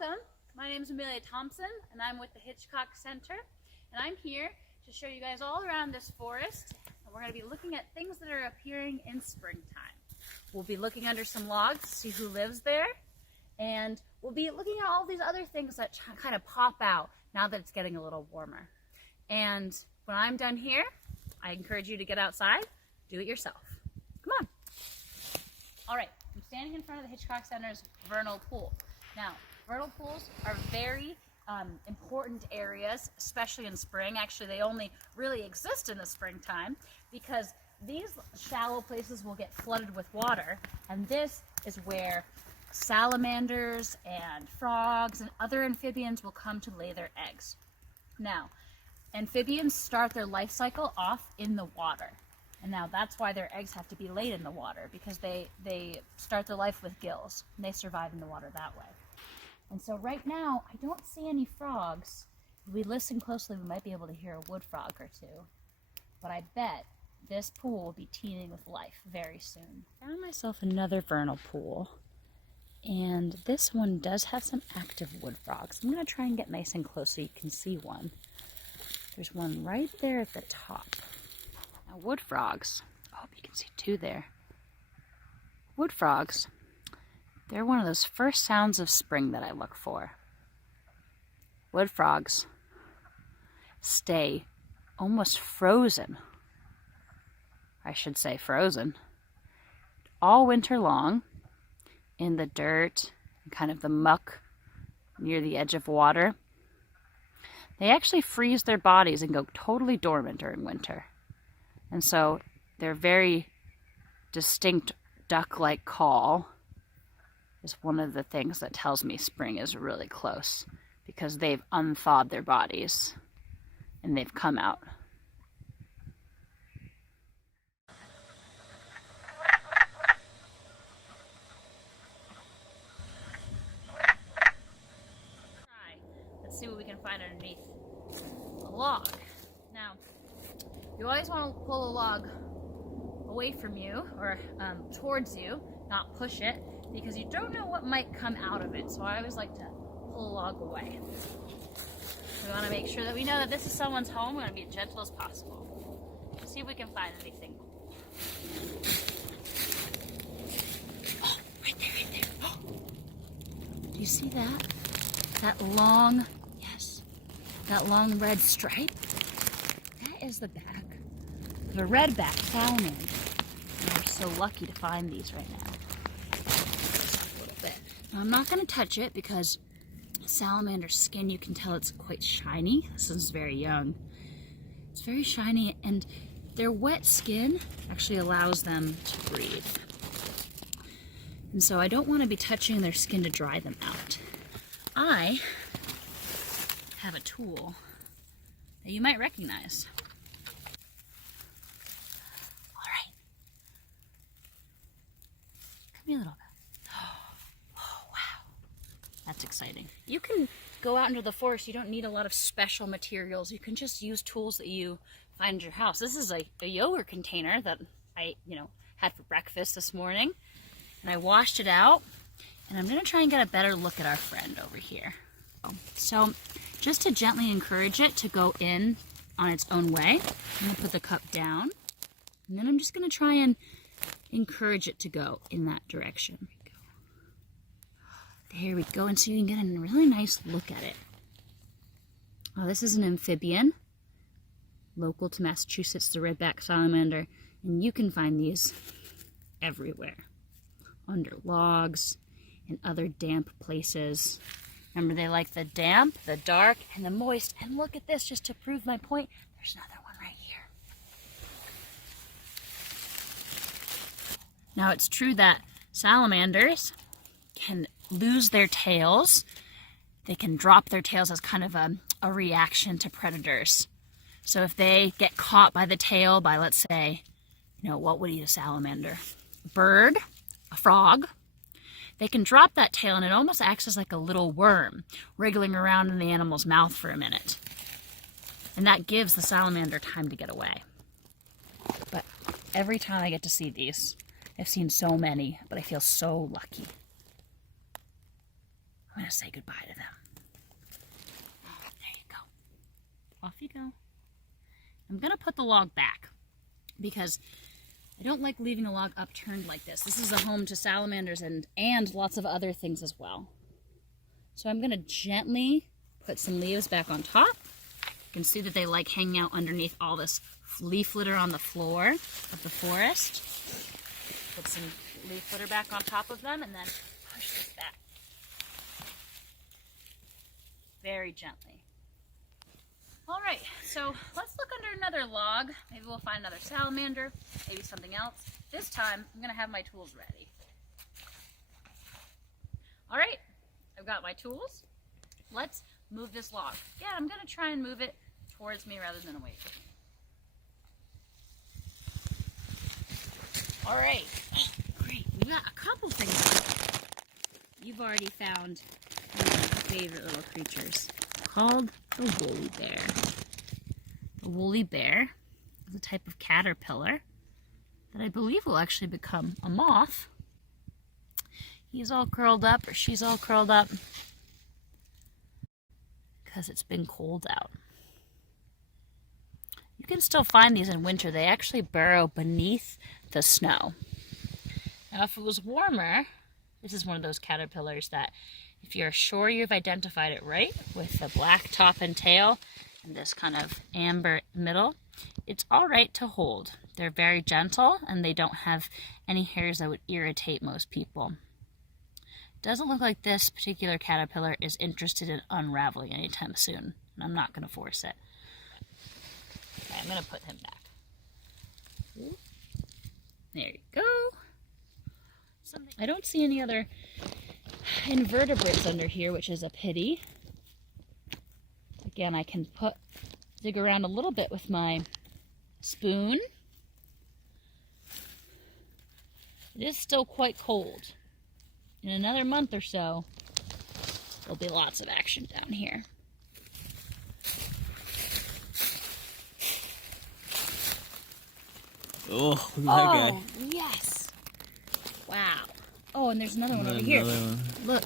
Welcome, my name is Aemelia Thompson and I'm with the Hitchcock Center, and I'm here to show you guys all around this forest, and we're going to be looking at things that are appearing in springtime. We'll be looking under some logs to see who lives there, and we'll be looking at all these other things that kind of pop out now that it's getting a little warmer. And when I'm done here, I encourage you to get outside, do it yourself. Come on. All right, I'm standing in front of the Hitchcock Center's vernal pool. Now, vernal pools are very important areas, especially in spring. Actually, they only really exist in the springtime because these shallow places will get flooded with water, and this is where salamanders and frogs and other amphibians will come to lay their eggs. Now, amphibians start their life cycle off in the water. And now that's why their eggs have to be laid in the water, because they start their life with gills and they survive in the water that way. And so right now, I don't see any frogs. If we listen closely, we might be able to hear a wood frog or two. But I bet this pool will be teeming with life very soon. I found myself another vernal pool, and this one does have some active wood frogs. I'm going to try and get nice and close so you can see one. There's one right there at the top. Now, wood frogs, I hope you can see two there. Wood frogs, they're one of those first sounds of spring that I look for. Wood frogs stay almost frozen. I should say frozen. All winter long in the dirt and kind of the muck near the edge of water. They actually freeze their bodies and go totally dormant during winter. And so their very distinct duck-like call is one of the things that tells me spring is really close, because they've unthawed their bodies and they've come out. Let's see what we can find underneath a log. Now, you always want to pull a log away from you or towards you, not push it, because you don't know what might come out of it. So I always like to pull a log away. We want to make sure that we know that this is someone's home. We want to be as gentle as possible. Let's see if we can find anything. Oh, right there, right there. Oh. Do you see that? That long, yes, that long red stripe? That is the back of a red-backed salamander. And we're so lucky to find these right now. Just a little bit. Now, I'm not going to touch it because salamander's skin, you can tell it's quite shiny. This is very young. It's very shiny, and their wet skin actually allows them to breathe. And so I don't want to be touching their skin to dry them out. I have a tool that you might recognize. All right. Come here a little bit. Oh, wow. That's exciting. You can go out into the forest. You don't need a lot of special materials. You can just use tools that you find in your house. This is a yogurt container that I, had for breakfast this morning. And I washed it out. And I'm going to try and get a better look at our friend over here. So just to gently encourage it to go in on its own way, I'm going to put the cup down. And then I'm just going to try and encourage it to go in that direction. There we go. And so you can get a really nice look at it. Oh, this is an amphibian, local to Massachusetts, the red-backed salamander. And you can find these everywhere, under logs, in other damp places. Remember, they like the damp, the dark, and the moist. And look at this, just to prove my point. There's another one right here. Now, it's true that salamanders can lose their tails. They can drop their tails as kind of a reaction to predators. So if they get caught by the tail by, let's say, what would eat a salamander? A bird, a frog. They can drop that tail and it almost acts as like a little worm wriggling around in the animal's mouth for a minute. And that gives the salamander time to get away. But every time I get to see these, I've seen so many, but I feel so lucky. I'm gonna say goodbye to them. There you go. Off you go. I'm gonna put the log back because I don't like leaving a log upturned like this. This is a home to salamanders and lots of other things as well. So I'm gonna gently put some leaves back on top. You can see that they like hanging out underneath all this leaf litter on the floor of the forest. Put some leaf litter back on top of them and then push this back. Very gently. All right, so let's look under another log. Maybe we'll find another salamander, maybe something else. This time, I'm gonna have my tools ready. All right, I've got my tools. Let's move this log. Yeah, I'm gonna try and move it towards me rather than away from me. All right, great. We've got a couple things left. You've already found one of my favorite little creatures called the woolly bear. The woolly bear is a type of caterpillar that I believe will actually become a moth. He's all curled up, or she's all curled up, because it's been cold out. You can still find these in winter. They actually burrow beneath the snow. Now, if it was warmer, this is one of those caterpillars that if you're sure you've identified it right, with the black top and tail and this kind of amber middle, it's all right to hold. They're very gentle and they don't have any hairs that would irritate most people. Doesn't look like this particular caterpillar is interested in unraveling anytime soon, and I'm not going to force it. Okay, I'm going to put him back. There you go. I don't see any other invertebrates under here, which is a pity. Again, I can dig around a little bit with my spoon. It is still quite cold. In another month or so, there'll be lots of action down here. Oh, look at that guy. Oh, yes. Wow. Oh, and there's another one over here. Look.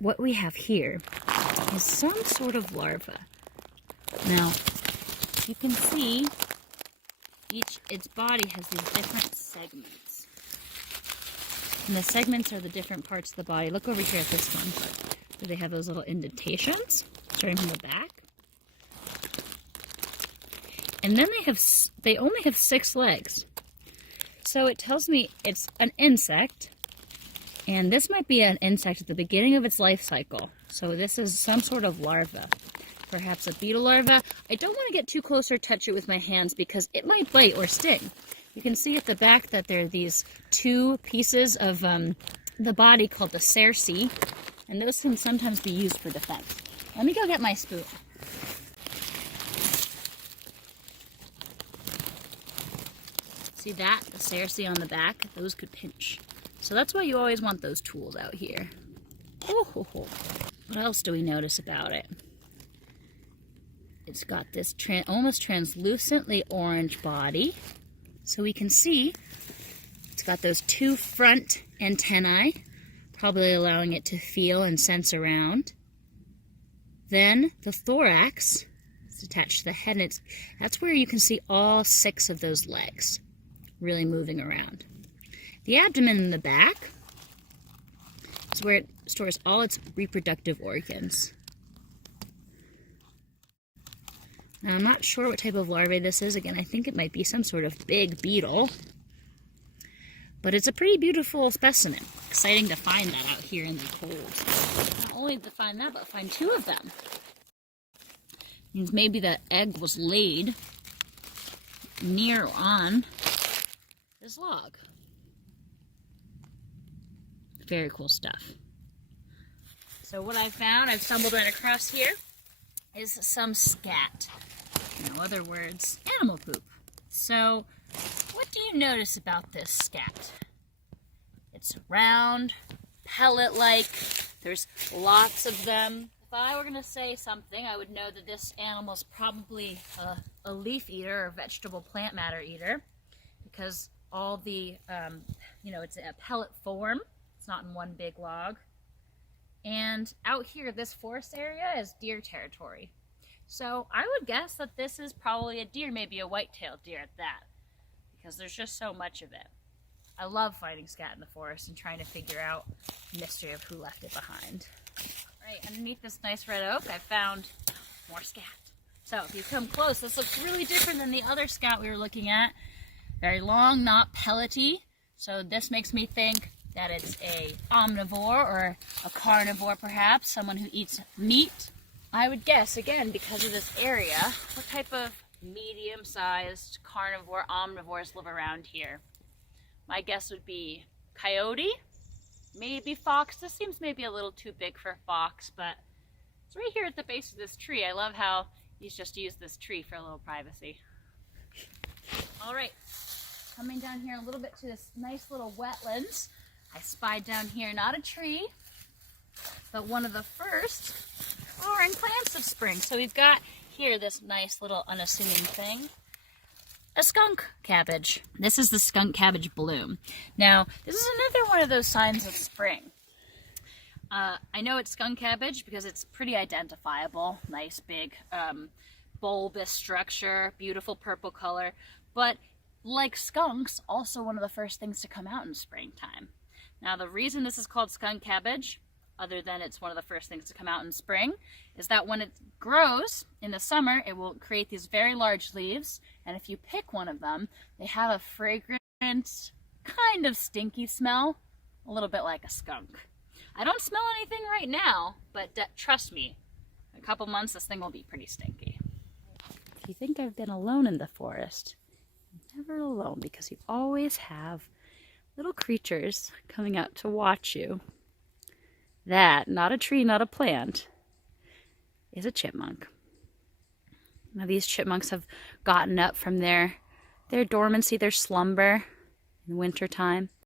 What we have here is some sort of larva. Now, you can see its body has these different segments. And the segments are the different parts of the body. Look over here at this one. Do they have those little indentations starting from the back? And then they only have 6 legs. So it tells me it's an insect, and this might be an insect at the beginning of its life cycle. So this is some sort of larva, perhaps a beetle larva. I don't want to get too close or touch it with my hands because it might bite or sting. You can see at the back that there are these 2 pieces of the body called the cerci, and those can sometimes be used for defense. Let me go get my spoon. See that? The cerci on the back? Those could pinch. So that's why you always want those tools out here. Oh, ho, ho. What else do we notice about it? It's got this almost translucently orange body. So we can see it's got those 2 front antennae, probably allowing it to feel and sense around. Then the thorax is attached to the head, and that's where you can see all 6 of those legs really moving around. The abdomen in the back is where it stores all its reproductive organs. Now, I'm not sure what type of larvae this is. Again, I think it might be some sort of big beetle. But it's a pretty beautiful specimen. Exciting to find that out here in the cold. Not only to find that, but find 2 of them. Means maybe that egg was laid near on this log. Very cool stuff. So what I've stumbled right across here, is some scat. In other words, animal poop. So, what do you notice about this scat? It's round, pellet-like, there's lots of them. If I were going to say something, I would know that this animal's probably a leaf eater or vegetable plant matter eater, because all the, it's a pellet form. It's not in one big log. And out here, this forest area is deer territory. So I would guess that this is probably a deer, maybe a white-tailed deer at that, because there's just so much of it. I love finding scat in the forest and trying to figure out the mystery of who left it behind. Right, underneath this nice red oak, I found more scat. So if you come close, this looks really different than the other scat we were looking at. Very long, not pellety. So this makes me think that it's a omnivore or a carnivore perhaps, someone who eats meat. I would guess, again, because of this area, what type of medium-sized carnivore omnivores live around here? My guess would be coyote, maybe fox. This seems maybe a little too big for a fox, but it's right here at the base of this tree. I love how he's just used this tree for a little privacy. All right, coming down here a little bit to this nice little wetlands. I spied down here not a tree, but one of the first flowering plants of spring. So we've got here this nice little unassuming thing. A skunk cabbage. This is the skunk cabbage bloom. Now, this is another one of those signs of spring. I know it's skunk cabbage because it's pretty identifiable. Nice big bulbous structure, beautiful purple color. But like skunks, also one of the first things to come out in springtime. Now, the reason this is called skunk cabbage, other than it's one of the first things to come out in spring, is that when it grows in the summer, it will create these very large leaves, and if you pick one of them, they have a fragrant, kind of stinky smell, a little bit like a skunk. I don't smell anything right now, but trust me, in a couple months this thing will be pretty stinky. If you think I've been alone in the forest, I'm never alone, because you always have little creatures coming out to watch you. That, not a tree, not a plant, is a chipmunk. Now these chipmunks have gotten up from their dormancy, their slumber in the wintertime.